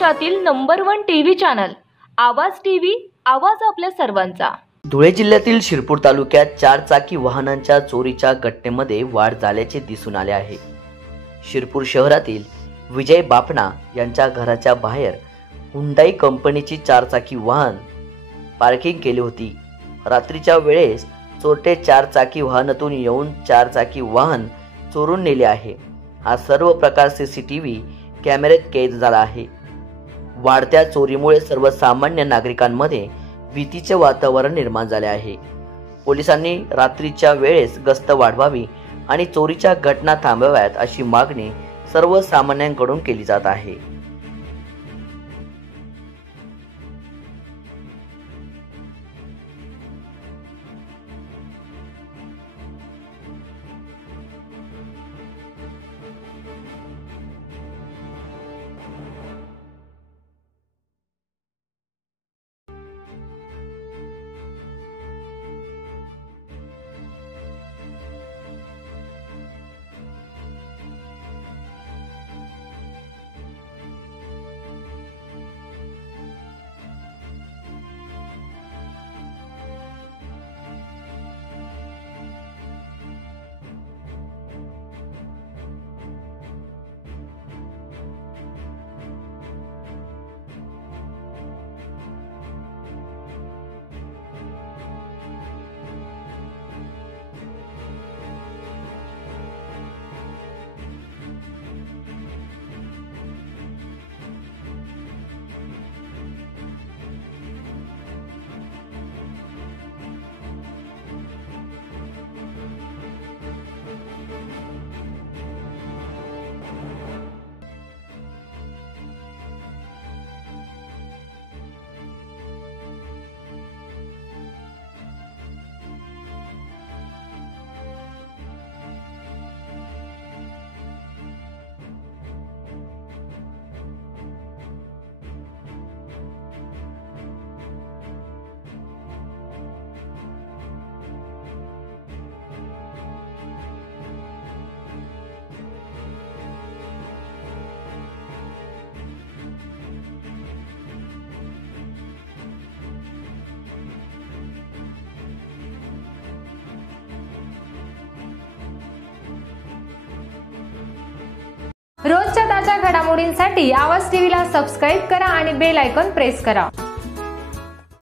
महाराष्ट्रातील number 1 TV channel आवाज TV, आवाज आपल्या सर्वांचा। धुळे जिल्ह्यातील शिरपूर तालुक्यात 4 चाकी वाहनांच्या चोरीच्या घटनेमध्ये वाढ झाल्याचे दिसून आले आहे। शिरपूर शहरातील विजय बापना यांच्या घराच्या बाहेर हुंडाई कंपनीची 4 चाकी वाहन पार्किंग केली होती। रात्रीच्या वेळेस चोरटे 4 चाकी वाहनातून येऊन 4 चाकी वाहन चोरून नेले आहे। हा सर्व प्रकार सीसीटीव्ही कॅमेऱ्यात कैद झाला आहे। वाढत्या चोरीमुळे सर्वसामान्य नागरिकांमध्ये भीतीचे वातावरण निर्माण झाले आहे। पोलिसांनी रात्रीच्या वेळेस गस्त वाढवावी आणि चोरीच्या घटना थांबवाव्यात अशी मागणी सर्वसामान्यांकडून केली जात आहे। रोजच्या ताज्या घडामोडींसाठी आवाज टीव्हीला सबस्क्राइब करा आणि बेल आयकॉन प्रेस करा।